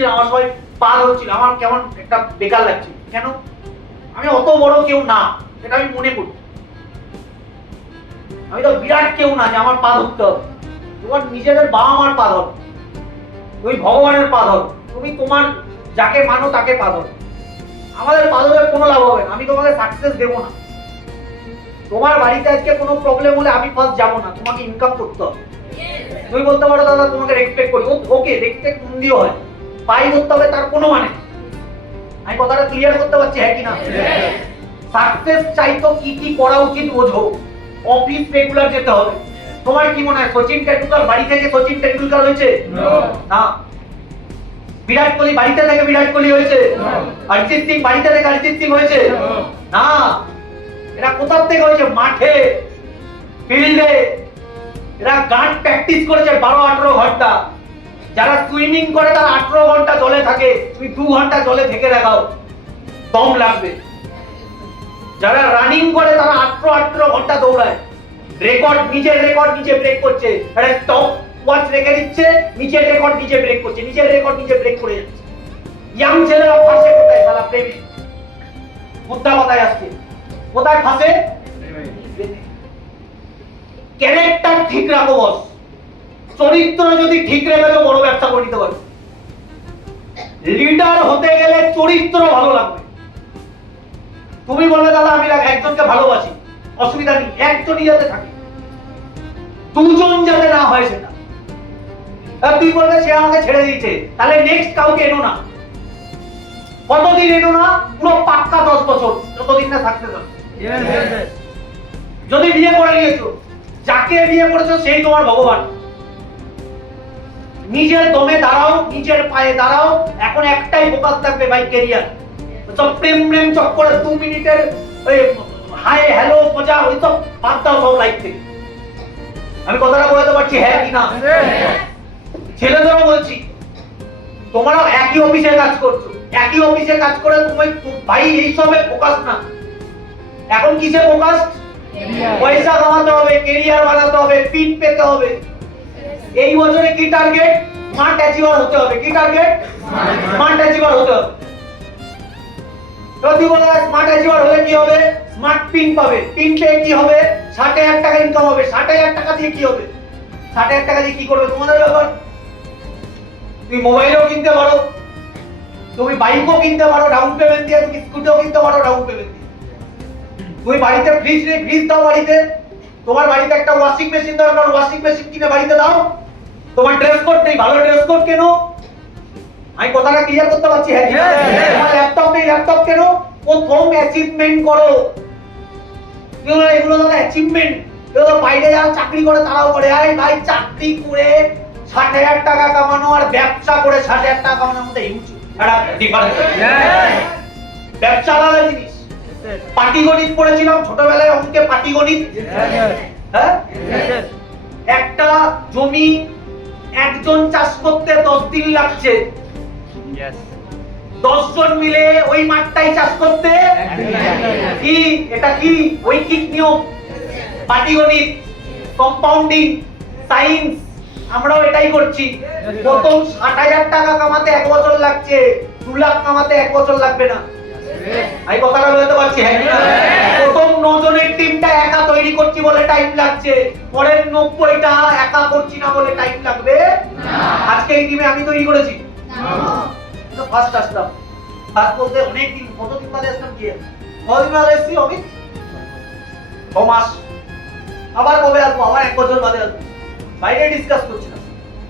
ঢুকছিল, আমার সবাই পা ধরছিল, আমার কেমন একটা বেকার লাগছে। কেন? আমি অত বড় কেউ না, সেটা আমি মনে করি। আমি তো বিরাট কেউ না যে আমার পা ধরতে হবে। তোমার নিজেদের বাবা মার পা ধর, তুমি ভগবানের পা ধর, তুমি তোমার যাকে মানো তাকে পা ধর। আমাদের পা ধরে কোনো লাভ হবে না। আমি তোমাকে সাকসেস দেবো না। তোমার বাড়িতে আজকে কোনো প্রবলেম হলে আমি ফার্স্ট যাবো না, তোমাকে ইনকাম করতে হবে। তুমি বলতে পারো দাদা তোমাকে রেসপেক্ট করি, ওকে রেসপেক্ট মন দিয়ে হয়, পাই করতে হবে তার কোনো মানে। আমি কথাটা ক্লিয়ার করতে পারছি, হ্যাঁ কি না? সাকসেস চাইতো কি কি করা উচিত বোঝো। অফিস রেগুলার যেতে হবে। তোমার কি মনে হয় সচিন টেন্ডুলকার বাড়ি থেকে সচিন টেন্ডুলকার হয়েছে? না। বিরাট কোহলি বাড়িতে থেকে বিরাট কোহলি হয়েছে? অরিজিৎ সিং বাড়িতে থেকে অরিজিৎ সিং হয়েছে? না। এরা কোথা থেকে হয়েছে? মাঠে, ফিল্ডে। এরা গান প্র্যাকটিস করেছে 12-18 ঘন্টা। যারা সুইমিং করে তারা 18 ঘন্টা জলে থাকে, তুমি 2 ঘন্টা জলে থেকে দেখাও, দম লাগবে। যারা রানিং করে তারা 18 ঘন্টা দৌড়ায়, রেকর্ড নিজে ব্রেক করছে। আরে স্টপ ওয়াচ রেখে দিচ্ছে, নিজের রেকর্ড নিজে ব্রেক করছে, নিজের রেকর্ড নিজে ব্রেক করে যাচ্ছে। ইয়াং ছেলেরা ফাঁসে কোথায়? শালা প্রেমে। মুদ্রা কথায় আসছে, কোথায় ফাঁসে? ক্যারেক্টার ঠিক রাখো বস। চরিত্র যদি ঠিক রেখে তো বড় ব্যবসা করে নিতে পারবে। লিডার হতে গেলে চরিত্র ভালো লাগবে। তুমি বলবে দাদা আমি একজনকে ভালোবাসি, অসুবিধা নেই, একজনই যাতে থাকে, দুজন যাতে না হয় সেটা। আর তুই বলবে সে আমাকে ছেড়ে দিয়েছে, তাহলে নেক্সট কাউকে এনো না। কতদিন এনো না? পুরো পাক্কা 10 বছর, যতদিন না থাকতে যাবে। যদি বিয়ে করে নিয়েছো, যাকে বিয়ে করেছো সেই তোমার ভগবান। নিজের দমে দাঁড়াও, নিজের পায়ে দাঁড়াও। এখন একটাই ফোকাস থাকবে ভাই, ক্যারিয়ার। সব প্রেম চক্করে 2 মিনিটের হাই হ্যালো মজা ওইসব বাদ দাও সব লাইফ থেকে। আমি কথাটা বলতে পারছি, হ্যাঁ কি না? ছেলেদেরও বলছি, তোমরাও একই অফিসে কাজ করছো, একই অফিসে কাজ করে তুমি ভাই এইসবে ফোকাস না। এখন কিসে ফোকাস? পয়সা কামাতে হবে, ক্যারিয়ার বানাতে হবে, পিন পেতে হবে। এই বছরে কি টার্গেট? স্মার্ট অ্যাচিভার হতে হবে। কি টার্গেট? স্মার্ট অ্যাচিভার হতে হবে। যদি বলা হয় স্মার্ট অ্যাচিভার হলে কি হবে? স্মার্ট পিন পাবে। পিন পেয়ে কি হবে? 60,000 টাকা ইনকাম হবে। 60,000 টাকা দিয়ে কি হবে? 60,000 টাকা দিয়ে কি করবে তোমাদের ব্যাপার। তুমি মোবাইলও কিনতে পারো, তুমি বাইকও কিনতে পারো ডাউন পেমেন্ট দিয়ে, তুমি স্কুটিও কিনতে পারো ডাউন পেমেন্ট দিয়ে। তুমি বাড়িতে ফ্রিজ দাও বাড়িতে। তোমার বাড়িতে একটা ওয়াশিং মেশিন দরকার, ওয়াশিং মেশিন কিনে বাড়িতে দাও। তোমার ড্রেস কোড নেই, ভালো ড্রেস কোড কেন। আমি কথাটা ক্লিয়ার করতে পারছি, হ্যাঁ? তোমার ল্যাপটপ নেই, ল্যাপটপ কেন। প্রথম অ্যাচিভমেন্ট করো। এগুলো দাদা অ্যাচিভমেন্ট। এগুলো বাইরে যারা চাকরি করে তারাও করে। আরে ভাই চাকরি করে 60,000 টাকা কামানো আর ব্যবসা করে 60,000 টাকা কামানোর মধ্যে হিউজ একটা ডিফারেন্স। ব্যবসা আলাদা জিনিস। পাটিগণিত পড়েছিলাম ছোটবেলায়, অঙ্কে পাটিগণিত। হ্যাঁ, একটা জমি একজন চাষ করতে 10 দিন লাগছে, 10 জন মিলে ওই মাঠটাই চাষ করতে কি, এটা কি ঐকিক নিয়ম, পাটিগণিত, কম্পাউন্ডিং, সায়েন্স। আমরাও এটাই করছি। প্রথম 60,000 টাকা কামাতে 1 বছর লাগছে, 2 লাখ কামাতে 1 বছর লাগবে না। আমি কথাটা বলতে পারছি, হ্যাঁ? প্রথম 9 জনের টিমটা একা তৈরি করছি বলে টাইম লাগছে, পরের 90টা একা করছি না বলে টাইম লাগবে না। আজকে এই টিমে আমি তৈরি করেছি তো ফার্স্ট আসলাম। ফার্স্ট বলতে অনেক দিন, কতদিন বাদে আসলাম কি? কতদিন বাদে এসেছি অমিত? 6 মাস। আবার কবে আসবো? আবার 1 বছর বাদে আসবো। বাইরে ডিসকাস করছিলাম।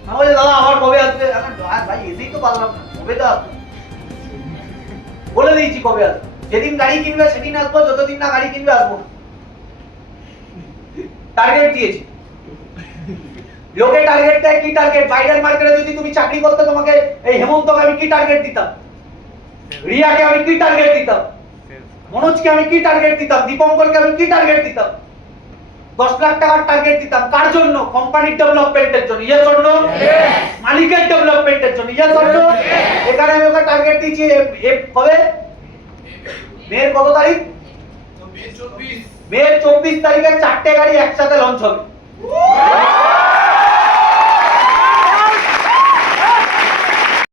আমি বলছি দাদা আবার কবে আসবে? ভাই এসেই তো পারলাম না, কবে তো আসবে? বলে দিয়েছি কবে আসবো। যেদিন গাড়ি কিনবে সেদিন আসবো, যতদিন না গাড়ি কিনবে আসবো না। টার্গেট দিয়েছি। লোকে টার্গেট দেয়, কি টার্গেট? বাইরের মার্কেটে যদি তুমি চাকরি করতে, তোমাকে এই হেমন্তকে আমি কি টার্গেট দিতাম, রিয়াকে আমি কি টার্গেট দিতাম, মনোজকে আমি কি টার্গেট দিতাম, দীপঙ্করকে আমি কি টার্গেট দিতাম? 10 লাখ টাকার টার্গেট দিতাম। কার জন্য? কোম্পানির ডেভেলপমেন্টের জন্য। Yes or no? মালিকের ডেভেলপমেন্টের জন্য। Yes or no? এখানে আমি ওকে টার্গেট দিয়েছি কবে? মের কত তারিখ? মের 24 তারিখে 4টে গাড়ি একসাথে লঞ্চ হবে।